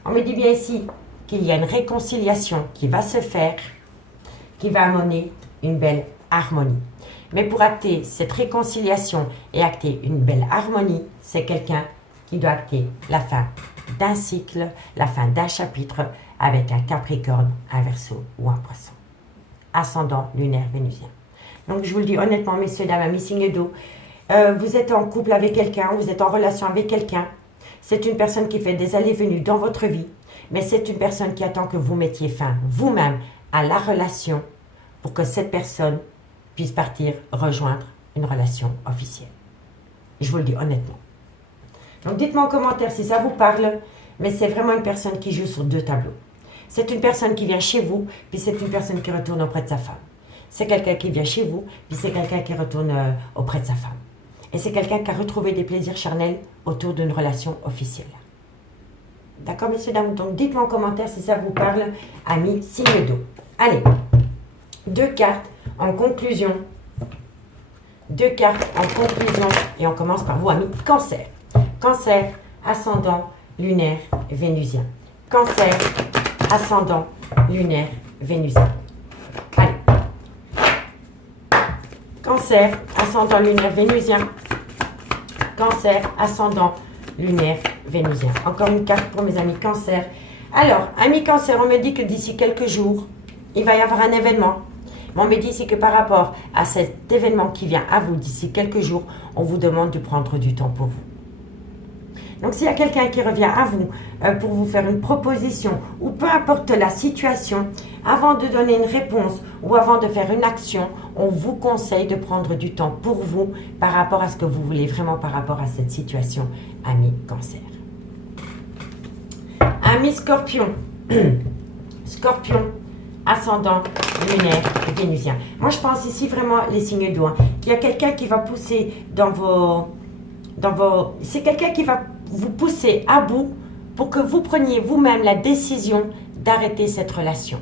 On me dit bien ici qu'il y a une réconciliation qui va se faire, qui va amener une belle harmonie. Mais pour acter cette réconciliation et acter une belle harmonie, c'est quelqu'un qui doit acter la fin d'un cycle, la fin d'un chapitre avec un Capricorne, un Verseau ou un Poisson. Ascendant lunaire vénusien. Donc je vous le dis honnêtement, messieurs, dames, amis signes d'eau, vous êtes en couple avec quelqu'un, vous êtes en relation avec quelqu'un. C'est une personne qui fait des allées-venues dans votre vie, mais c'est une personne qui attend que vous mettiez fin vous-même à la relation pour que cette personne puisse partir rejoindre une relation officielle. Je vous le dis honnêtement. Donc dites-moi en commentaire si ça vous parle, mais c'est vraiment une personne qui joue sur deux tableaux. C'est une personne qui vient chez vous, puis c'est une personne qui retourne auprès de sa femme. C'est quelqu'un qui vient chez vous, puis c'est quelqu'un qui retourne auprès de sa femme. Et c'est quelqu'un qui a retrouvé des plaisirs charnels autour d'une relation officielle. D'accord, messieurs, dames? Donc dites-moi en commentaire si ça vous parle, amis signe d'eau. Allez, deux cartes en conclusion. Deux cartes en conclusion. Et on commence par vous, amis Cancer. Cancer, ascendant, lunaire, vénusien. Cancer, ascendant, lunaire, vénusien. Allez. Cancer, ascendant, lunaire, vénusien. Cancer, ascendant, lunaire, vénusien. Encore une carte pour mes amis Cancer. Alors, amis Cancer, on me dit que d'ici quelques jours, il va y avoir un événement. On me dit ici que par rapport à cet événement qui vient à vous d'ici quelques jours, on vous demande de prendre du temps pour vous. Donc s'il y a quelqu'un qui revient à vous pour vous faire une proposition ou peu importe la situation, avant de donner une réponse ou avant de faire une action, on vous conseille de prendre du temps pour vous par rapport à ce que vous voulez vraiment par rapport à cette situation, amis Cancer. Amis Scorpion. Scorpion, ascendant, lunaire, vénusien. Moi je pense ici vraiment les signes d'eau, qu'il y a quelqu'un qui va pousser dans vos... C'est quelqu'un qui va vous pousser à bout pour que vous preniez vous-même la décision d'arrêter cette relation.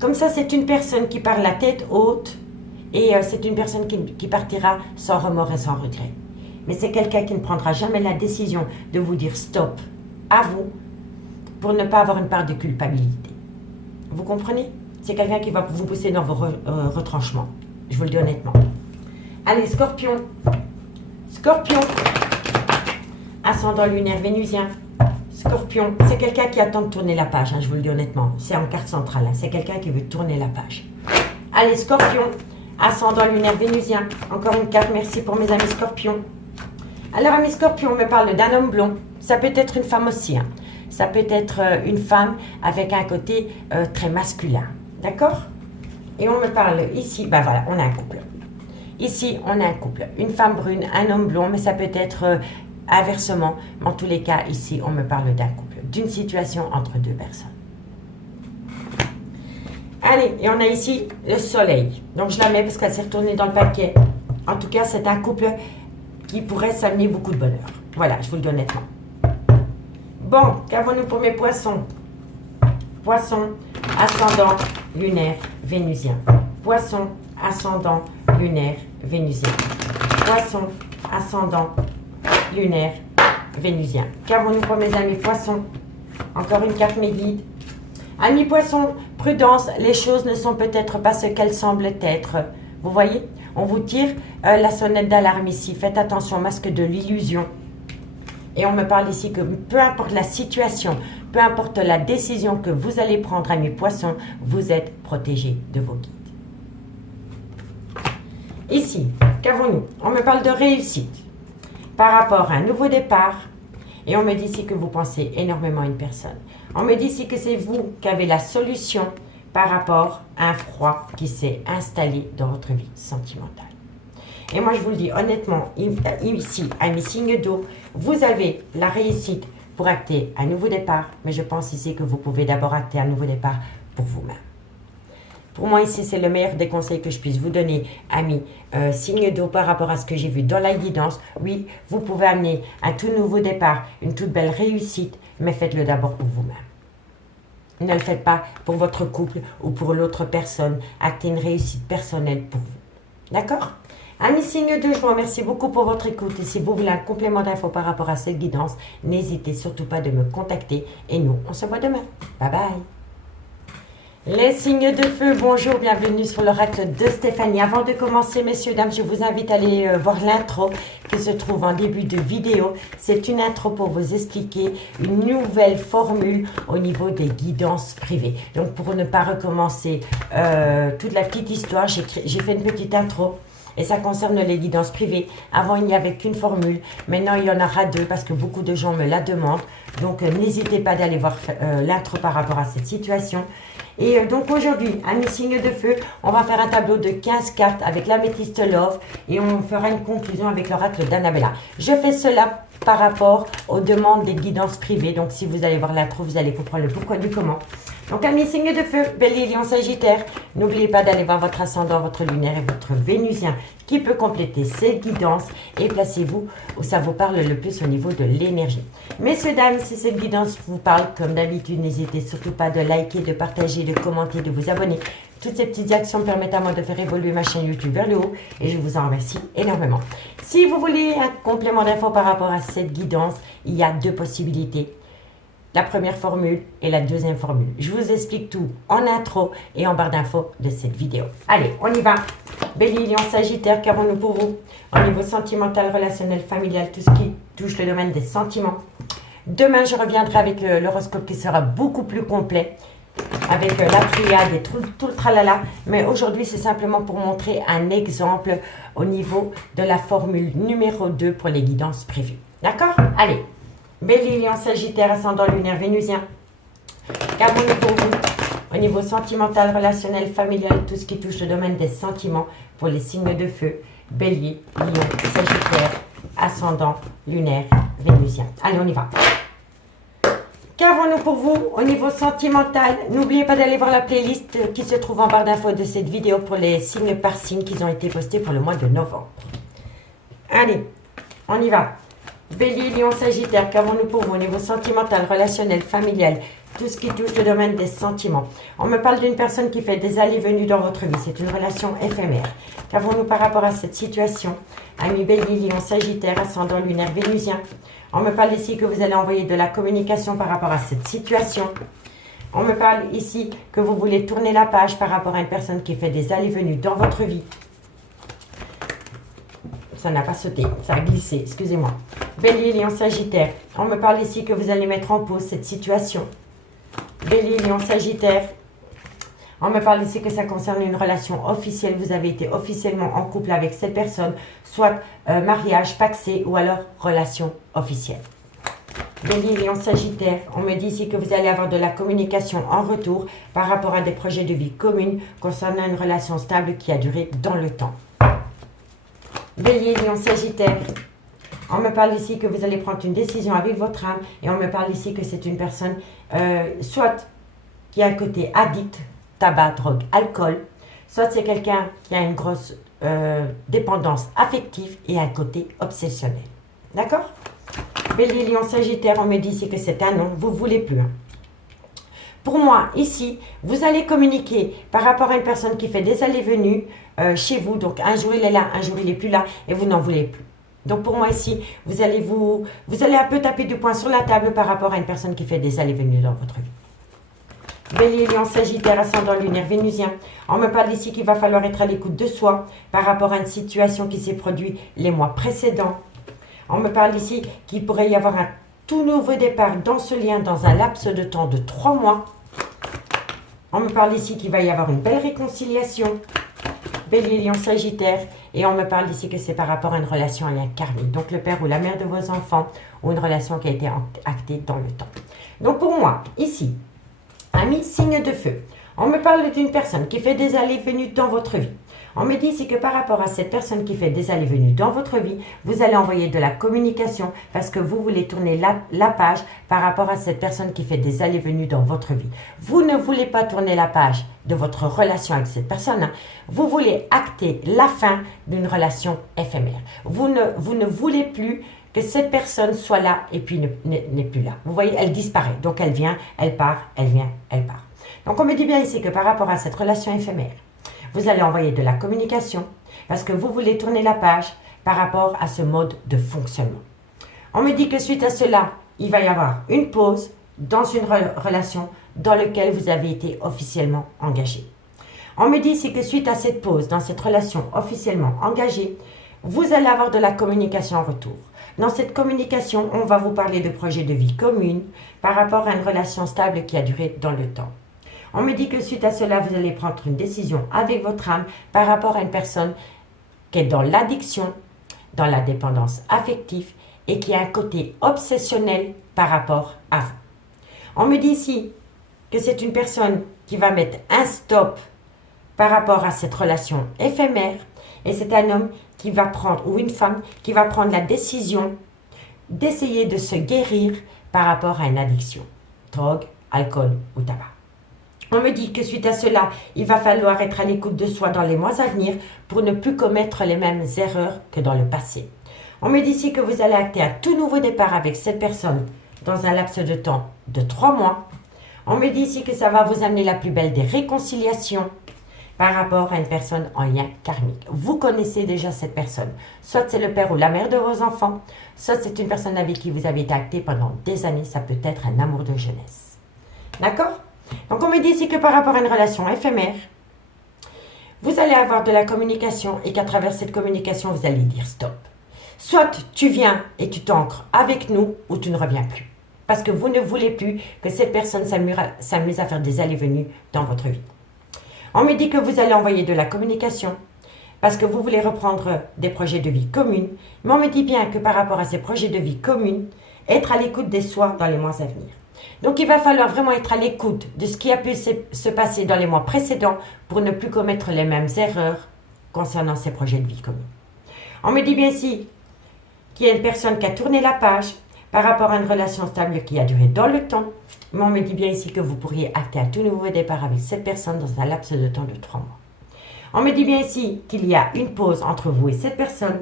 Comme ça, c'est une personne qui part la tête haute et c'est une personne qui partira sans remords et sans regret. Mais c'est quelqu'un qui ne prendra jamais la décision de vous dire stop à vous pour ne pas avoir une part de culpabilité. Vous comprenez? C'est quelqu'un qui va vous pousser dans vos retranchements. Je vous le dis honnêtement. Allez, Scorpion. Scorpion. Ascendant lunaire vénusien. Scorpion, c'est quelqu'un qui attend de tourner la page, je vous le dis honnêtement. C'est en carte centrale, c'est quelqu'un qui veut tourner la page. Allez, Scorpion, ascendant lunaire vénusien. Encore une carte, merci pour mes amis Scorpions. Alors, amis Scorpions, on me parle d'un homme blond. Ça peut être une femme aussi. Ça peut être une femme avec un côté très masculin. D'accord? Et on me parle ici, ben voilà, on a un couple. Ici, on a un couple. Une femme brune, un homme blond, mais ça peut être... inversement, en tous les cas, ici, on me parle d'un couple, d'une situation entre deux personnes. Allez, et on a ici le soleil. Donc, je la mets parce qu'elle s'est retournée dans le paquet. En tout cas, c'est un couple qui pourrait s'amener beaucoup de bonheur. Voilà, je vous le dis honnêtement. Bon, qu'avons-nous pour mes poissons? Poisson, ascendant, lunaire, vénusien. Poisson, ascendant, lunaire, vénusien. Poisson, ascendant, lunaire, vénusien. Qu'avons-nous pour mes amis poissons? Encore une carte mes guides. Amis poissons, prudence, les choses ne sont peut-être pas ce qu'elles semblent être. Vous voyez? On vous tire la sonnette d'alarme ici. Faites attention, masque de l'illusion. Et on me parle ici que peu importe la situation, peu importe la décision que vous allez prendre, amis poissons, vous êtes protégés de vos guides. Ici, qu'avons-nous? On me parle de réussite par rapport à un nouveau départ. Et on me dit ici que vous pensez énormément à une personne. On me dit ici que c'est vous qui avez la solution par rapport à un froid qui s'est installé dans votre vie sentimentale. Et moi, je vous le dis honnêtement, ici, à mes signes d'eau, vous avez la réussite pour acter un nouveau départ, mais je pense ici que vous pouvez d'abord acter un nouveau départ pour vous-même. Pour moi, ici, c'est le meilleur des conseils que je puisse vous donner, amis signes d'eau, par rapport à ce que j'ai vu dans la guidance. Oui, vous pouvez amener un tout nouveau départ, une toute belle réussite, mais faites-le d'abord pour vous-même. Ne le faites pas pour votre couple ou pour l'autre personne. Actez une réussite personnelle pour vous. D'accord? Amis signes d'eau, je vous remercie beaucoup pour votre écoute. Et si vous voulez un complément d'infos par rapport à cette guidance, n'hésitez surtout pas de me contacter. Et nous, on se voit demain. Bye bye. Les signes de feu, bonjour, bienvenue sur l'oracle de Stéphanie. Avant de commencer, messieurs, dames, je vous invite à aller voir l'intro qui se trouve en début de vidéo. C'est une intro pour vous expliquer une nouvelle formule au niveau des guidances privées. Donc, pour ne pas recommencer toute la petite histoire, j'ai fait une petite intro. Et ça concerne les guidances privées. Avant, il n'y avait qu'une formule. Maintenant, il y en aura deux parce que beaucoup de gens me la demandent. Donc, n'hésitez pas d'aller voir l'intro par rapport à cette situation. Et donc, aujourd'hui, amis signes de feu, on va faire un tableau de 15 cartes avec l'améthyste Love. Et on fera une conclusion avec l'oracle d'Annabella. Je fais cela par rapport aux demandes des guidances privées. Donc, si vous allez voir l'intro, vous allez comprendre le pourquoi du comment. Donc, amis signes de feu, Bélier, Lion, Sagittaire, n'oubliez pas d'aller voir votre ascendant, votre lunaire et votre vénusien qui peut compléter ces guidances et placez-vous où ça vous parle le plus au niveau de l'énergie. Messieurs, dames, si cette guidance vous parle, comme d'habitude, n'hésitez surtout pas de liker, de partager, de commenter, de vous abonner. Toutes ces petites actions permettent à moi de faire évoluer ma chaîne YouTube vers le haut et je vous en remercie énormément. Si vous voulez un complément d'infos par rapport à cette guidance, il y a deux possibilités. La première formule et la deuxième formule. Je vous explique tout en intro et en barre d'infos de cette vidéo. Allez, on y va. Bélier, Lion, Sagittaire, qu'avons-nous pour vous? Au niveau sentimental, relationnel, familial, tout ce qui touche le domaine des sentiments. Demain, je reviendrai avec l'horoscope qui sera beaucoup plus complet, avec la triade et tout le tralala. Mais aujourd'hui, c'est simplement pour montrer un exemple au niveau de la formule numéro 2 pour les guidances privées. D'accord? Allez. Bélier, Lion, Sagittaire, ascendant lunaire, vénusien. Qu'avons-nous pour vous? Au niveau sentimental, relationnel, familial, tout ce qui touche le domaine des sentiments pour les signes de feu. Bélier, Lion, Sagittaire, ascendant lunaire, vénusien. Allez, on y va. Qu'avons-nous pour vous au niveau sentimental? N'oubliez pas d'aller voir la playlist qui se trouve en barre d'infos de cette vidéo pour les signes par signe qui ont été postés pour le mois de novembre. Allez, on y va. Bélier, Lion, Sagittaire, qu'avons-nous pour vous au niveau sentimental, relationnel, familial, tout ce qui touche le domaine des sentiments? On me parle d'une personne qui fait des allées-venues dans votre vie. C'est une relation éphémère. Qu'avons-nous par rapport à cette situation? Amis Bélier, Lion, Sagittaire, ascendant lunaire, vénusien. On me parle ici que vous allez envoyer de la communication par rapport à cette situation. On me parle ici que vous voulez tourner la page par rapport à une personne qui fait des allées-venues dans votre vie. Ça n'a pas sauté, ça a glissé, excusez-moi. Bélier, Lion, Sagittaire. On me parle ici que vous allez mettre en pause cette situation. Bélier, Lion, Sagittaire. On me parle ici que ça concerne une relation officielle. Vous avez été officiellement en couple avec cette personne, soit mariage, pacsé ou alors relation officielle. Bélier, Lion, Sagittaire. On me dit ici que vous allez avoir de la communication en retour par rapport à des projets de vie communs concernant une relation stable qui a duré dans le temps. Bélier, Lion, Sagittaire. On me parle ici que vous allez prendre une décision avec votre âme et on me parle ici que c'est une personne soit qui a un côté addict, tabac, drogue, alcool, soit c'est quelqu'un qui a une grosse dépendance affective et un côté obsessionnel. D'accord? Bélier, Lion, Sagittaire, on me dit ici que c'est un non, vous ne voulez plus. Hein. Pour moi, ici, vous allez communiquer par rapport à une personne qui fait des allées-venues chez vous. Donc, un jour il est là, un jour il n'est plus là et vous n'en voulez plus. Donc, pour moi ici, vous allez un peu taper du poing sur la table par rapport à une personne qui fait des allées-venues dans votre vie. Bélier, Lion, Sagittaire, ascendant lunaire, vénusien. On me parle ici qu'il va falloir être à l'écoute de soi par rapport à une situation qui s'est produite les mois précédents. On me parle ici qu'il pourrait y avoir un tout nouveau départ dans ce lien dans un laps de temps de 3 mois. On me parle ici qu'il va y avoir une belle réconciliation. Bélier, Lion, Sagittaire. Et on me parle ici que c'est par rapport à une relation à lien karmique. Donc le père ou la mère de vos enfants ou une relation qui a été actée dans le temps. Donc pour moi, ici, amis signe de feu. On me parle d'une personne qui fait des allées-venues dans votre vie. On me dit ici que par rapport à cette personne qui fait des allées-venues dans votre vie, vous allez envoyer de la communication parce que vous voulez tourner la page par rapport à cette personne qui fait des allées-venues dans votre vie. Vous ne voulez pas tourner la page de votre relation avec cette personne. Hein. Vous voulez acter la fin d'une relation éphémère. Vous ne voulez plus que cette personne soit là et puis n'est plus là. Vous voyez, elle disparaît. Donc elle vient, elle part, elle vient, elle part. Donc on me dit bien ici que par rapport à cette relation éphémère, vous allez envoyer de la communication parce que vous voulez tourner la page par rapport à ce mode de fonctionnement. On me dit que suite à cela, il va y avoir une pause dans une relation dans laquelle vous avez été officiellement engagé. On me dit ici que suite à cette pause dans cette relation officiellement engagée, vous allez avoir de la communication en retour. Dans cette communication, on va vous parler de projets de vie commune par rapport à une relation stable qui a duré dans le temps. On me dit que suite à cela, vous allez prendre une décision avec votre âme par rapport à une personne qui est dans l'addiction, dans la dépendance affective et qui a un côté obsessionnel par rapport à vous. On me dit ici que c'est une personne qui va mettre un stop par rapport à cette relation éphémère et c'est un homme qui va prendre, ou une femme qui va prendre la décision d'essayer de se guérir par rapport à une addiction, drogue, alcool ou tabac. On me dit que suite à cela, il va falloir être à l'écoute de soi dans les mois à venir pour ne plus commettre les mêmes erreurs que dans le passé. On me dit ici que vous allez acter un tout nouveau départ avec cette personne dans un laps de temps de 3 mois. On me dit ici que ça va vous amener la plus belle des réconciliations par rapport à une personne en lien karmique. Vous connaissez déjà cette personne. Soit c'est le père ou la mère de vos enfants, soit c'est une personne avec qui vous avez été acté pendant des années. Ça peut être un amour de jeunesse. D'accord ? Donc on me dit ici que par rapport à une relation éphémère, vous allez avoir de la communication et qu'à travers cette communication, vous allez dire stop. Soit tu viens et tu t'ancres avec nous ou tu ne reviens plus. Parce que vous ne voulez plus que cette personne s'amuse à faire des allées-venues dans votre vie. On me dit que vous allez envoyer de la communication parce que vous voulez reprendre des projets de vie communs. Mais on me dit bien que par rapport à ces projets de vie communs, être à l'écoute des soins dans les mois à venir. Donc il va falloir vraiment être à l'écoute de ce qui a pu se passer dans les mois précédents pour ne plus commettre les mêmes erreurs concernant ces projets de vie communs. On me dit bien ici qu'il y a une personne qui a tourné la page par rapport à une relation stable qui a duré dans le temps. Mais on me dit bien ici que vous pourriez acter un tout nouveau départ avec cette personne dans un laps de temps de 3 mois. On me dit bien ici qu'il y a une pause entre vous et cette personne,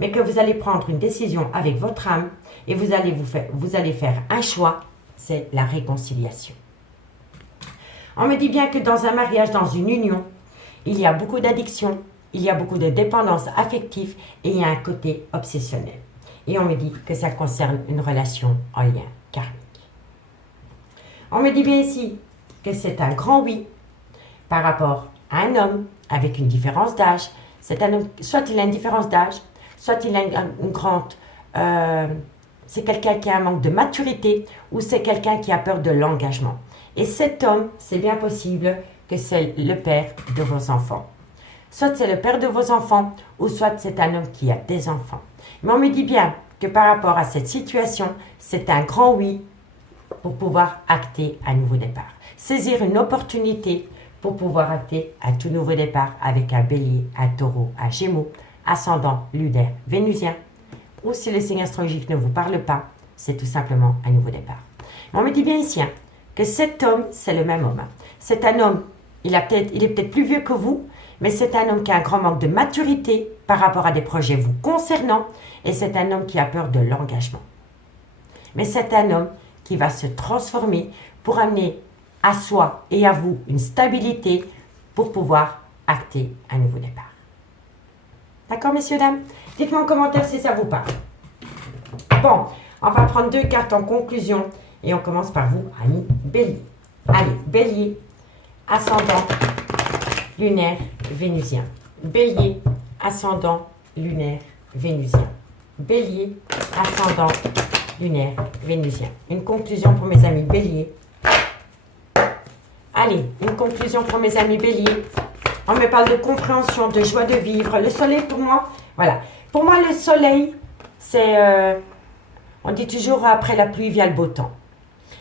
mais que vous allez prendre une décision avec votre âme et vous allez faire un choix, c'est la réconciliation. On me dit bien que dans un mariage, dans une union, il y a beaucoup d'addiction, il y a beaucoup de dépendance affective et il y a un côté obsessionnel. Et on me dit que ça concerne une relation en lien karmique. On me dit bien ici que c'est un grand oui par rapport à un homme avec une différence d'âge. C'est un homme, soit il a une différence d'âge, soit il a une grande... c'est quelqu'un qui a un manque de maturité ou c'est quelqu'un qui a peur de l'engagement. Et cet homme, c'est bien possible que c'est le père de vos enfants. Soit c'est le père de vos enfants ou soit c'est un homme qui a des enfants. Mais on me dit bien que par rapport à cette situation, c'est un grand oui pour pouvoir acter un nouveau départ. Saisir une opportunité pour pouvoir acter un tout nouveau départ avec un bélier, un taureau, un gémeaux, ascendant lunaire vénusien. Ou si le signe astrologique ne vous parle pas, c'est tout simplement un nouveau départ. Mais on me dit bien ici que cet homme, c'est le même homme. C'est un homme, il est peut-être plus vieux que vous, mais c'est un homme qui a un grand manque de maturité par rapport à des projets vous concernant et c'est un homme qui a peur de l'engagement. Mais c'est un homme qui va se transformer pour amener à soi et à vous une stabilité pour pouvoir acter un nouveau départ. D'accord, messieurs, dames? Dites-moi en commentaire si ça vous parle. Bon, on va prendre 2 cartes en conclusion et on commence par vous, amis Bélier. Allez, Bélier, ascendant lunaire vénusien. Bélier, ascendant lunaire vénusien. Bélier, ascendant lunaire vénusien. Une conclusion pour mes amis Bélier. Allez, une conclusion pour mes amis Bélier. On me parle de compréhension, de joie de vivre. Le soleil pour moi, voilà. Pour moi, le soleil, c'est... on dit toujours après la pluie vient le beau temps.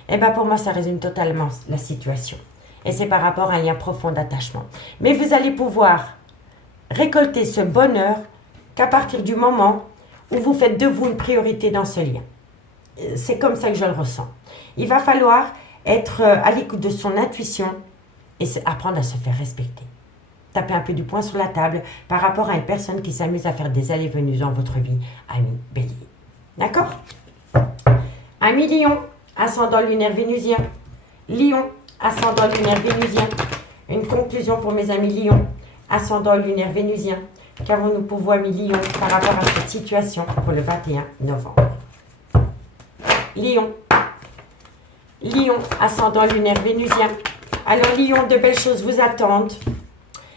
Et bien pour moi, ça résume totalement la situation. et c'est par rapport à un lien profond d'attachement. Mais vous allez pouvoir récolter ce bonheur qu'à partir du moment où vous faites de vous une priorité dans ce lien. C'est comme ça que je le ressens. Il va falloir être à l'écoute de son intuition et apprendre à se faire respecter. Tapez un peu du poing sur la table par rapport à une personne qui s'amuse à faire des allées-venues dans votre vie, ami Bélier. D'accord? Ami Lion, ascendant lunaire vénusien. Lion, ascendant lunaire vénusien. Une conclusion pour mes amis Lion, ascendant lunaire vénusien. Qu'avons-nous pour vous, amis Lion, par rapport à cette situation pour le 21 novembre? Lion. Lion, ascendant lunaire vénusien. Alors Lion, de belles choses vous attendent.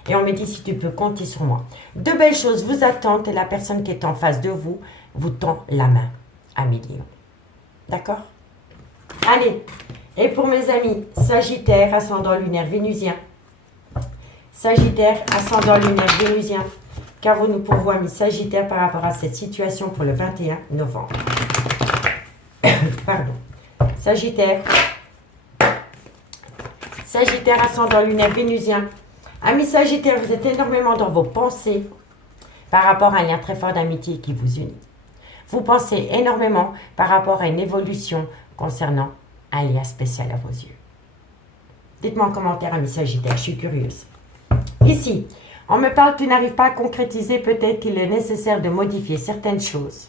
Et on me dit si tu peux compter sur moi. De belles choses vous attendent et la personne qui est en face de vous vous tend la main, ami Lion. D'accord? Allez, et pour mes amis Sagittaire, ascendant lunaire vénusien. Sagittaire, ascendant lunaire vénusien. Qu'avons-nous pour vous, amis Sagittaire, par rapport à cette situation pour le 21 novembre? Pardon. Sagittaire. Sagittaire, ascendant lunaire vénusien. Amis Sagittaire, vous êtes énormément dans vos pensées par rapport à un lien très fort d'amitié qui vous unit. Vous pensez énormément par rapport à une évolution concernant un lien spécial à vos yeux. Dites-moi en commentaire, amis Sagittaire, je suis curieuse. Ici, on me parle, tu n'arrives pas à concrétiser, peut-être qu'il est nécessaire de modifier certaines choses.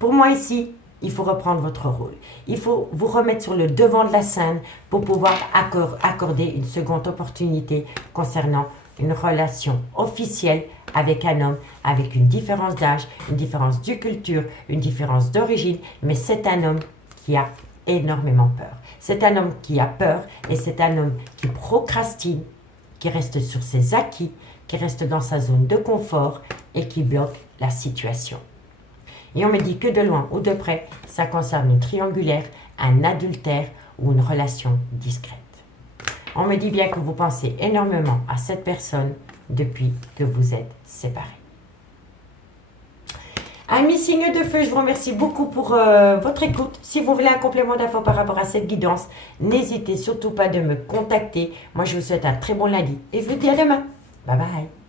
Pour moi ici, il faut reprendre votre rôle. Il faut vous remettre sur le devant de la scène pour pouvoir accorder une seconde opportunité concernant une relation officielle avec un homme avec une différence d'âge, une différence de culture, une différence d'origine, mais c'est un homme qui a énormément peur. C'est un homme qui a peur et c'est un homme qui procrastine, qui reste sur ses acquis, qui reste dans sa zone de confort et qui bloque la situation. Et on me dit que de loin ou de près, ça concerne une triangulaire, un adultère ou une relation discrète. On me dit bien que vous pensez énormément à cette personne depuis que vous êtes séparés. Amis signes de feu, je vous remercie beaucoup pour votre écoute. Si vous voulez un complément d'info par rapport à cette guidance, n'hésitez surtout pas de me contacter. Moi, je vous souhaite un très bon lundi et je vous dis à demain. Bye bye.